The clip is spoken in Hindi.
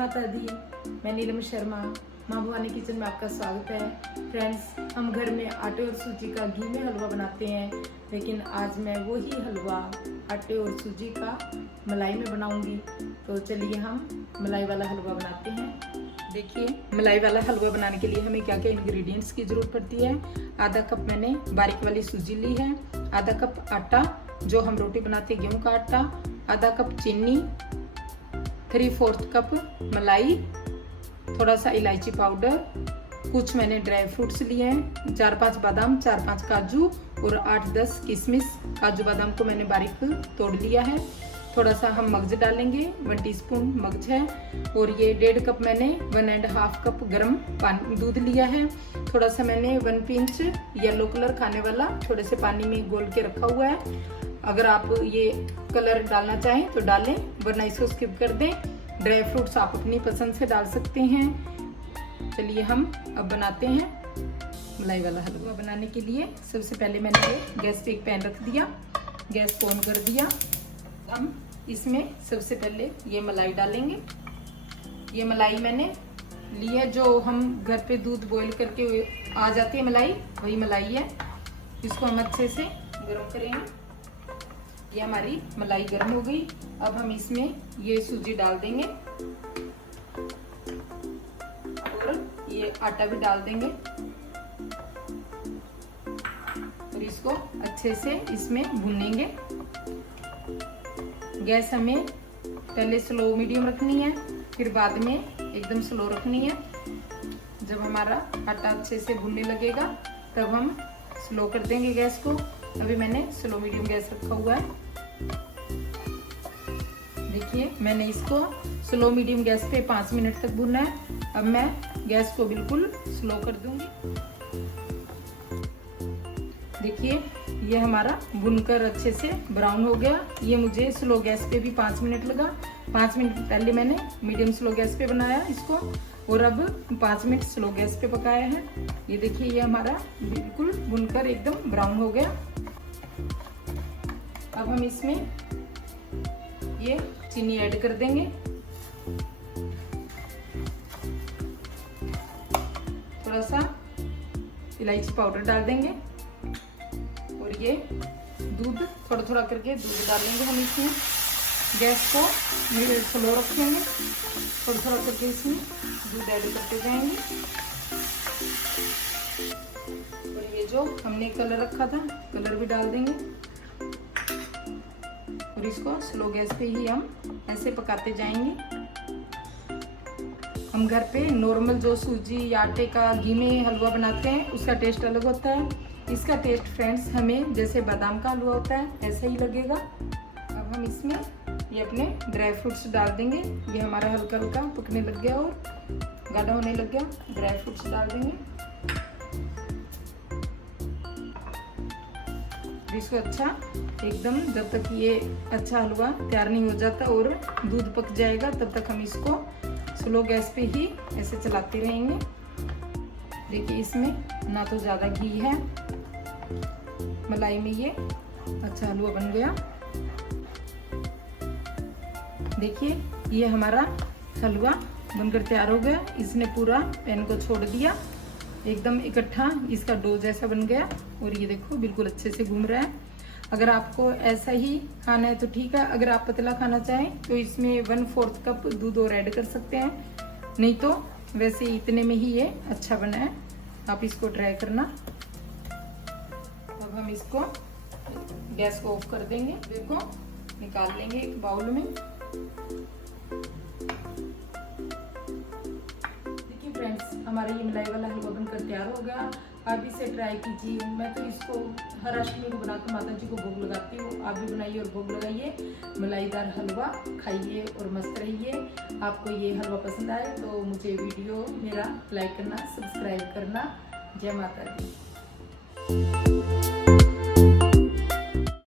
माता दी। मैं नीलम शर्मा, माँ भवानी किचन में आपका स्वागत है। फ्रेंड्स, हम घर में आटे और सूजी का घी में हलवा बनाते हैं, लेकिन आज मैं वही हलवा आटे और सूजी का मलाई में बनाऊंगी। तो चलिए हम मलाई वाला हलवा बनाते हैं। देखिए, मलाई वाला हलवा बनाने के लिए हमें क्या क्या इंग्रेडिएंट्स की जरूरत पड़ती है। आधा कप मैंने बारीक वाली सूजी ली है, आधा कप आटा जो हम रोटी बनाते हैं गेहूं का आटा, आधा कप चीनी, 3/4 कप मलाई, थोड़ा सा इलायची पाउडर, कुछ मैंने ड्राई फ्रूट्स लिए हैं, 4-5 बादाम, 4-5 काजू और 8-10 किशमिश। काजू बादाम को मैंने बारीक तोड़ लिया है। थोड़ा सा हम मगज डालेंगे, 1 टीस्पून मगज है। और ये 1.5 कप मैंने 1.5 कप गर्म दूध लिया है। थोड़ा सा मैंने 1 पिंच येलो कलर खाने वाला थोड़े से पानी में घोल के रखा हुआ है। अगर आप ये कलर डालना चाहें तो डालें, वरना इसको स्किप कर दें। ड्राई फ्रूट्स आप अपनी पसंद से डाल सकते हैं। चलिए हम अब बनाते हैं मलाई वाला हलवा। बनाने के लिए सबसे पहले मैंने गैस पे एक पैन रख दिया, गैस को ऑन कर दिया। हम इसमें सबसे पहले ये मलाई डालेंगे। ये मलाई मैंने ली है जो हम घर पे दूध बॉईल करके आ जाती है मलाई, वही मलाई है। इसको हम अच्छे से गर्म करेंगे। ये हमारी मलाई गर्म हो गई। अब हम इसमें ये सूजी डाल देंगे और ये आटा भी डाल देंगे और इसको अच्छे से इसमें भूनेंगे। गैस हमें पहले स्लो मीडियम रखनी है, फिर बाद में एकदम स्लो रखनी है। जब हमारा आटा अच्छे से भूनने लगेगा तब हम स्लो कर देंगे गैस को। अभी मैंने स्लो मीडियम गैस रखा हुआ है। देखिए, मैंने इसको स्लो मीडियम गैस पे 5 मिनट तक भूनना है। अब मैं गैस को बिल्कुल स्लो कर दूंगी। देखिए, ये हमारा भुनकर अच्छे से ब्राउन हो गया। ये मुझे स्लो गैस पे भी 5 मिनट लगा। 5 मिनट पहले मैंने मीडियम स्लो गैस पे बनाया इसको और अब 5 मिनट स्लो गैस पे पकाया है। ये देखिए, ये हमारा बिल्कुल भुनकर एकदम ब्राउन हो गया। अब हम इसमें ये चीनी ऐड कर देंगे। थोड़ा सा इलायची पाउडर डाल देंगे और ये दूध थोड़ा थोड़ा करके दूध डालेंगे हम इसमें। गैस को स्लो रखेंगे, थोड़ा थोड़ा करके इसमें दूध ऐड करते जाएंगे। और ये जो हमने कलर रखा था, कलर भी डाल देंगे और इसको स्लो गैस पे ही हम ऐसे पकाते जाएंगे। हम घर पे नॉर्मल जो सूजी या आटे का घी में हलवा बनाते हैं उसका टेस्ट अलग होता है। इसका टेस्ट फ्रेंड्स हमें जैसे बादाम का हलवा होता है ऐसा ही लगेगा। अब हम इसमें ये अपने ड्राई फ्रूट्स डाल देंगे। ये हमारा हल्का हल्का पकने लग गया और गाढ़ा होने लग गया। ड्राई फ्रूट्स डाल देंगे। इसको अच्छा एकदम जब तक ये अच्छा हलवा तैयार नहीं हो जाता और दूध पक जाएगा तब तक हम इसको स्लो गैस पे ही ऐसे चलाते रहेंगे। देखिए, इसमें ना तो ज़्यादा घी है, मलाई में ये अच्छा हलवा बन गया। देखिए, ये हमारा हलवा बनकर तैयार हो गया। इसने पूरा पैन को छोड़ दिया, एकदम इकट्ठा इसका डो जैसा बन गया और ये देखो बिल्कुल अच्छे से घूम रहा है। अगर आपको ऐसा ही खाना है तो ठीक है, अगर आप पतला खाना चाहें तो इसमें 1/4 कप दूध और ऐड कर सकते हैं, नहीं तो वैसे इतने में ही ये अच्छा बना है। आप इसको ट्राई करना। अब हम इसको गैस को ऑफ कर देंगे, देखो निकाल लेंगे एक बाउल में। देखिए फ्रेंड्स, हमारा ये मलाई वाला हलवा बनकर तैयार हो गया। आप इसे ट्राई कीजिए। मैं तो इसको हर अष्टमी को बनाकर माता जी को भोग लगाती हूँ। आप भी बनाइए और भोग लगाइए। मलाईदार हलवा खाइए और मस्त रहिए। आपको ये हलवा पसंद आए तो मुझे वीडियो मेरा लाइक करना, सब्सक्राइब करना। जय माता दी।